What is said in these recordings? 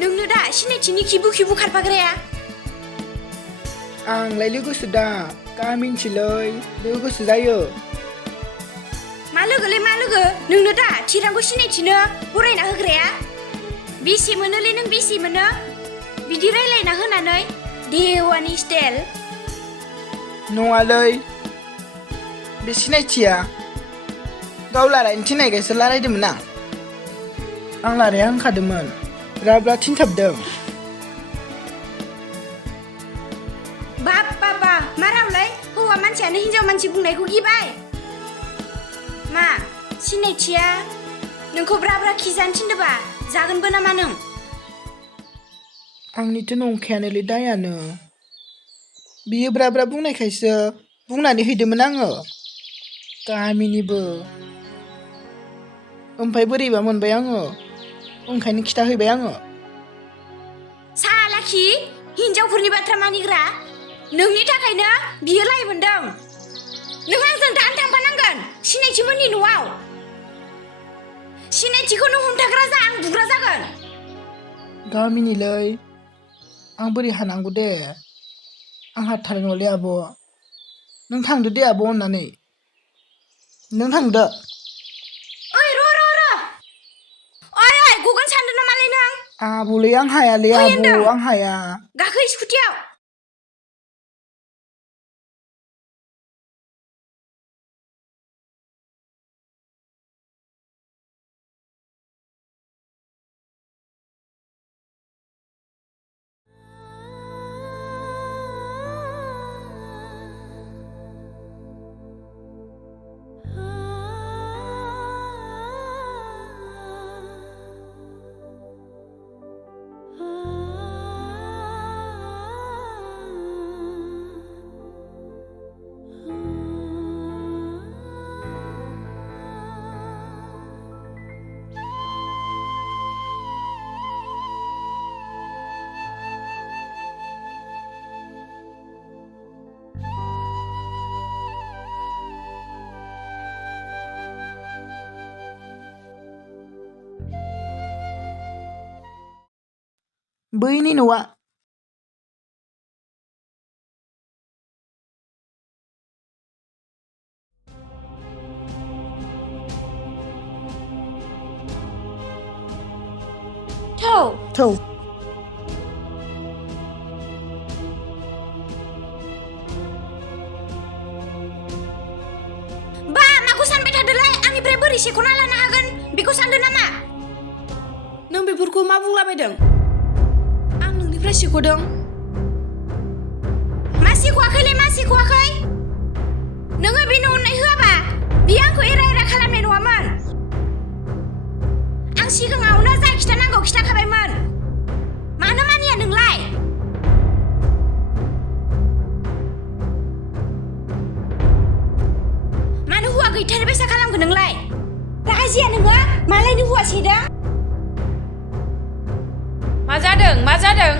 नोंनो दा सिनायथिनि खिबु खारफाग्राया आंलाय लोगोसो दा गामिनिसोलै लोगोसो जायो मा लोगो नोंनो दा थिरांखौ सिनायथिनो बरायना होग्राया बेसे मोनोलै नों बेसे मोनो बिदि रायलायना होनानै देवानि स्टाइल नङालै बे सिनायथिया गाव लारायनो थिननायखायसो लारायदोंमोन आं लाराया होनखादोंमोन ब्रा थिनथाबदों बाबा मा रावलै हौवा मानसियानो हिनजाव मानसि बुंनायखौ गिबाय मा सिनायथिया नोंखौ ब्रा खिजानो थिनदोंबा जागोनबो नामा नों आंनिथ' नंखायानोलै दायानो बियो ब्रा बुंनायखायसो बुंनानै हैदोंमोन आङो गामिनिबो ओमफ्राय बोरैबा मोनबाय आङो ओंखायनो खिथाहैबाय आङो सालाखि हिनजावफोरनि बाथ्रा मानिग्रा नोंनि थाखायनो बियो लाय मोनदों नों आंजों दानो थांफानांगोन सिनायथिमोननि न'आव सिनायथिखौ नों हमथाग्रा जा आं बुग्रा जागोन गामिनिलै आं बोरै हानांगौ दे आं हाथारनाय नङालै आब' नों थांदो दे आब' अननानै नों थांदो ओइ र' ओइ गगोन सानदों नामालै नों आब'लै आं हायालै फै आब' होनदों आं हाया गाखो स्कुटियाव बैनि न'आ थौ बा माखौ सानबाय थादोलाय आंनिफ्राय बोरै सेख'ना लानो हागोन बेखौ सानदों नामा नों बेफोरखौ मा बुंलाबायदों आं नोंनिफ्राय सेख'दों मा सेख'आखै नोङो बेनो अननाय होआबा बियो आंखौ एरा खालामनाय नङामोन आं सिगाङावनो जा खिथानांगौ खिथाखाबायमोन मानो मानिया नोंलाय मानो हौवा गैथारै बायसा खालामगोन नोंलाय राजिया नोङो मालायनि हौवा सेदों मा जादों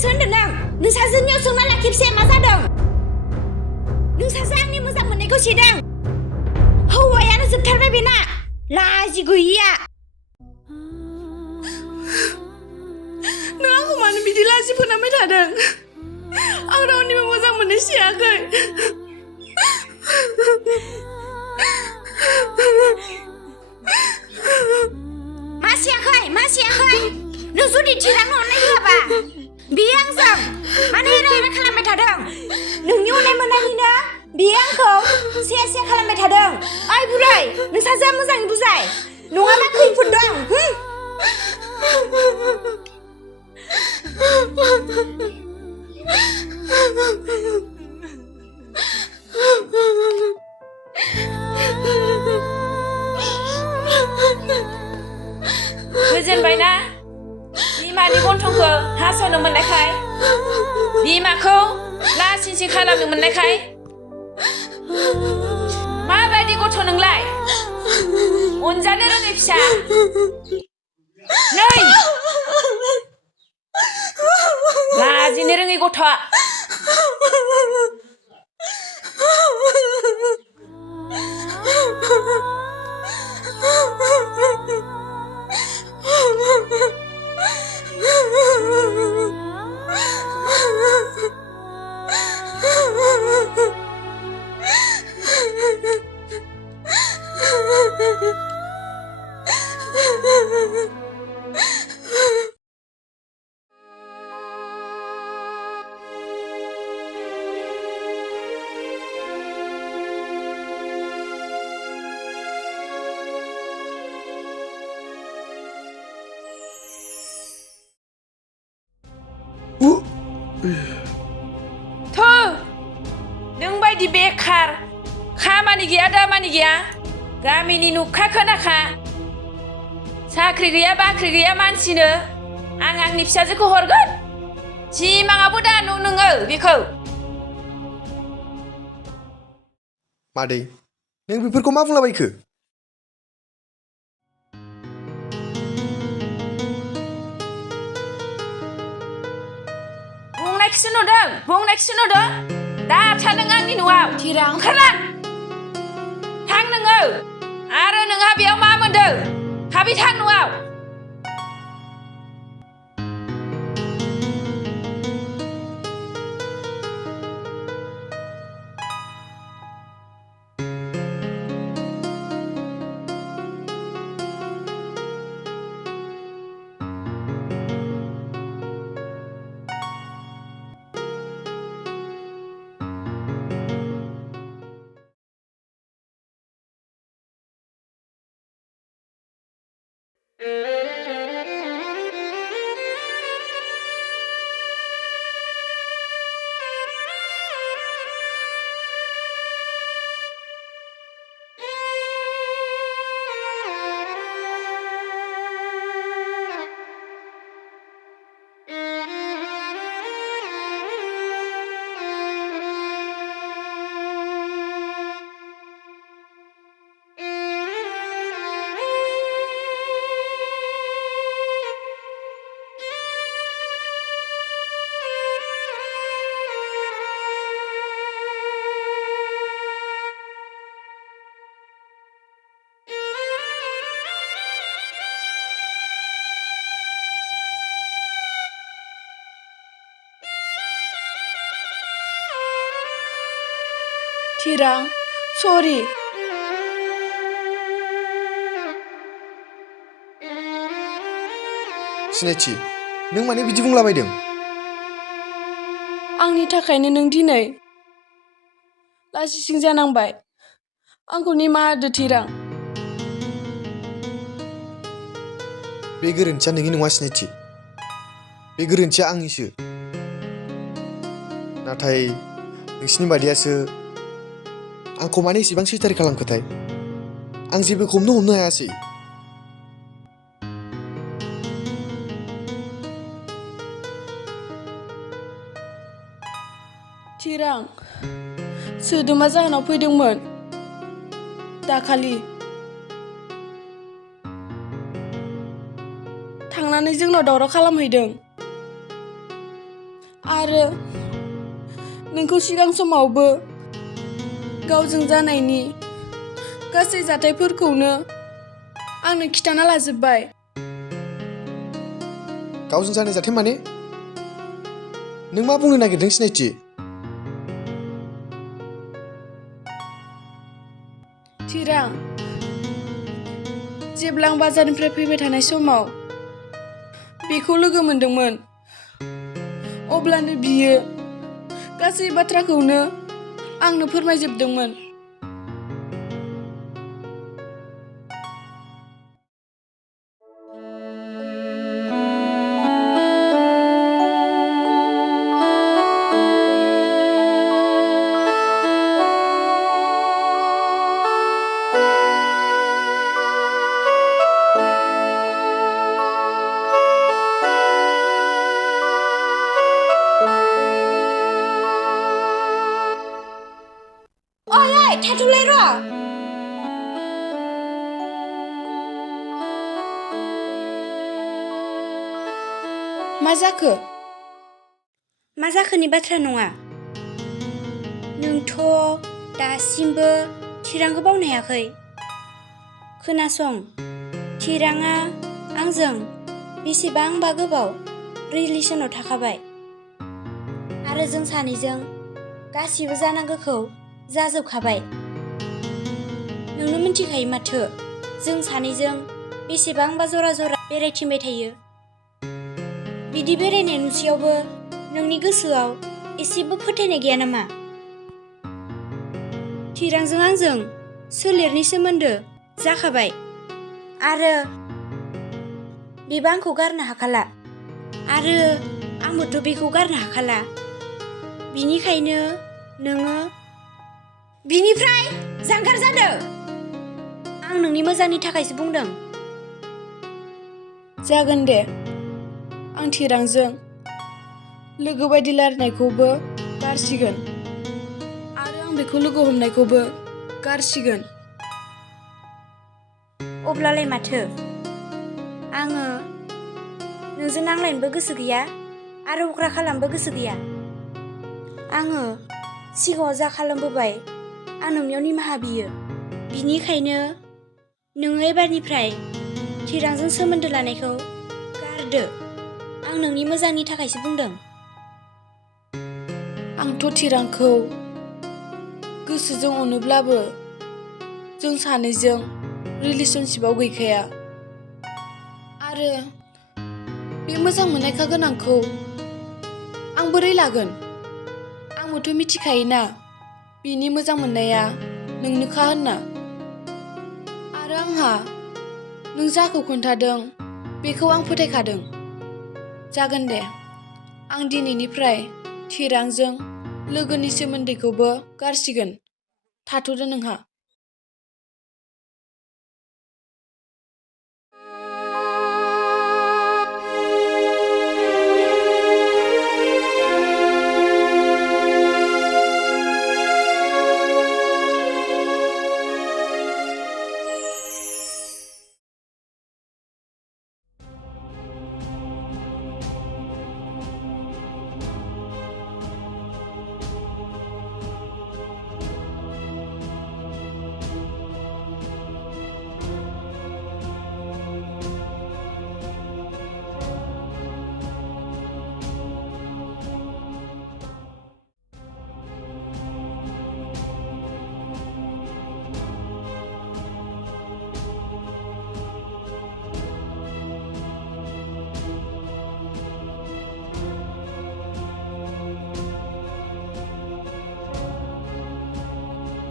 सो होनदों नों साजोनियाव सोंना ला खेबसे मा जादों नों सासे आंनि मोजां मोननायखौ सेदों हौवायानो जोबथारबाय बेना लाजि गैयिया नों आंखौ मानो बिदि लाजि फोनांबाय थादों आं रावनिबो मोजां मोननो सियाखै मासियाखै नों जुदि थिरांनो अननाय होआबा बियो आंजों मानो एरा खालामबाय थादों नोंनि अननाय मोननायनिनो बियो आंखौ से खालामबाय थादों ओइ बुरै नों सासेया मोजाङै बुजाय नङाबा खैफोद दं गोजोनबायना बिमानि गन्थंखौ हास'नो मोननायखाय बिमाखौ लासिंसिं खालामनो मोननायखाय माबायदि गथ' नोंलाय अनजानो रोङै फिसा नै लाजिनो रोङै गथ' थो नों बायदि बेखार खामानि गैया दामानि गैया गामिनि नुखा खोनाखा साख्रि गैया बाख्रि गैया मानसिनो आं आंनि फिसाजोखौ हरगोन सिमाङावबो दा नोङो बेखौ मादै नों बेफोरखौ मा बुंलाबायखो बुंनायखौसो नुदों दा था नों आंनि न'आव थिरां ओंखारलां थां नोङो आरो नोंहा बेयाव मा मोनदों हाबि थां न'आव थिरां सरि सिनायथि नों माने बिदि बुंलाबायदों आंनि थाखायनो नों दिनै लासिसिं जानांबाय आंखौ निमाहा होदो थिरां बे गोरोन्थिया नोंनि नङा सिनायथि बे गोरोन्थिया आंनिसो नाथाय नोंसिनि बादियासो आंखौ माने एसेबां सैथारि खालामखोथाय आं जेबोखौनो हमनो हायासै थिरां सोदोमा जाहोनाव फैदोंमोन दाखालि थांनानै जोंनाव दावराव खालामहैदों आरो नोंखौ सिगां समावबो गावजों जानायनि गासै जाथायफोरखौनो आंनो खिन्थाना लाजोब्बाय गावजों जानाय जाथाय माने नों मा बुंनो नागिरदों सिनायथि थिरां जेब्ला आं बाजारनिफ्राय फैबाय थानाय समाव बेखौ लोगो मोनदोंमोन अब्लानो बियो गासै बाथ्राखौनो आंनो फोरमायजोबदोंमोन थाथ'लाय र' मा जाखो जाखोनि बाथ्रा नङा नोंथ' दासिमबो थिरांखौ बावनो हायाखै खोनासं थिराङा आंजों बेसेबांबा गोबाव रिलेसनाव थाखाबाय आरो जों सानैजों गासिबो जानांगौखौ जाजोबखाबाय नोंनो मिथिखायो माथो जों सानैजों बेसेबांबा जरा जरा बेरायथिंबाय थायो बिदि बेरायनाय नुसेयावबो नोंनि गोसोआव एसेबो फोथायनाय गैया नामा थिरांजों आंजों सोलेरनि सोमोन्दो जाखाबाय आरो बिबो आंखौ गारनो हाखाला आरो आंबोथ' बेखौ गारनो हाखाला। बिनिखायनो नोङो बिनिफ्राय जानगार जादो। आं नोंनि मोजांनि थाखायसो बुंदों। जागोन दे, आं थिरांजों लोगो बायदि रायलायनायखौबो गारसिगोन आरो आं बेखौ लोगो हमनायखौबो गारसिगोन। अब्लालाय माथो? आङो नोंजों नांलायनोबो गोसो गैया आरो अख्रा खालामनोबो गोसो गैया। आङो सिगाङाव जा खालामबोबाय आं नोंनियाव निमाहा बियो। बिनिखायनो नोङो एबारनिफ्राय थिरांजों सोमोन्दो लानायखौ गारदो। आं नोंनि मोजांनि थाखायसो बुंदों। आंथ' थिरांखौ गोसोजों अनोब्लाबो जों सानैजों रिलेशनशिपआव गैखाया आरो बे मोजां मोननायखा गोनांखौ आं बोरै लागोन? आंबोथ' मिथिखायोना बिनि मोजां मोननाया नोंनोखा होनना। आरो आंहा नों जाखौ खोन्थादों बेखौ आं फोथायखादों। जागोन दे, आं दिनैनिफ्राय थिरांजों लोगोनि सोमोन्दैखौबो गारसिगोन। थाथ'दो नोंहा।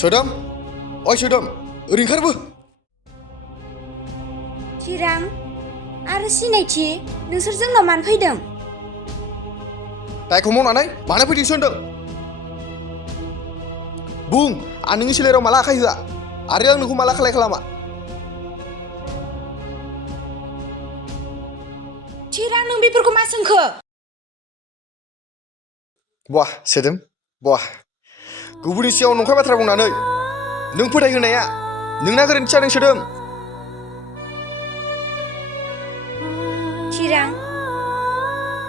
सोदोम, ओइ सोदोम, ओरै ओंखारबो। थिरां आरो सिनायथि, नोंसोर जोंनाव मानो फैदों? दायखौ मावनानै मानो फैदोंसो होनदों? बुं, आं नोंनि सोलेराव माला आखाइ होआ आरो आं नोंखौ माला खालाय खालामा? थिरां, नों बेफोरखौ मा सोंखो? बवाह सोदोम, बवाह। गुबुननि सिगाङाव नंखाय बाथ्रा बुंनानै नों फोथायहोनाया नोंना गोरोन्थि जादों सोदोम। थिरां,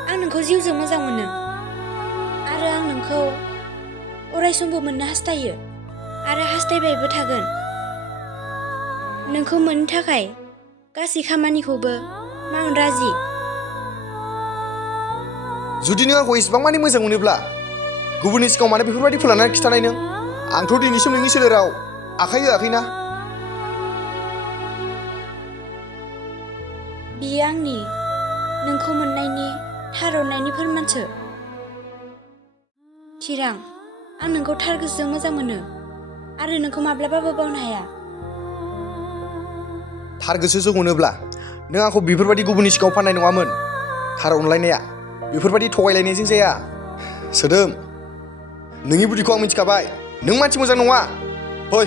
आं नोंखौ जिउजों मोजां मोनो आरो आं नोंखौ अरायसमबो मोननो हास्थायो आरो हास्थायबायबो थागोन। नोंखौ मोननो थाखाय गासै खामानिखौबो मावनो राजि। जुदि नों आंखौ इसेबां मानि मोजां मोनोब्ला गुबुननि सिगाङाव मानो बेफोरबायदि फोलानानै खिन्थानाय नों? आंथ' दिनैसिम नोंनि सोलेराव आखाइ होआखैना। बियो आंनि नोंखौ मोननायनि थार अननायनि फोरमानसो। थिरां, आं नोंखौ थार गोसोजों मोजां मोनो आरो नोंखौ माब्लाबाबो बावनो हाया। थार गोसोजों अनोब्ला नों आंखौ बेफोरबायदि गुबुननि सिगाङाव फाननाय नङामोन। थार अनलायनाया बेफोरबायदि थगायलायनायजों जाया। सोदोम, नोंनि बुद्दिखौ आं मिथिखाबाय। नों मानसि मोजां नङा। फै।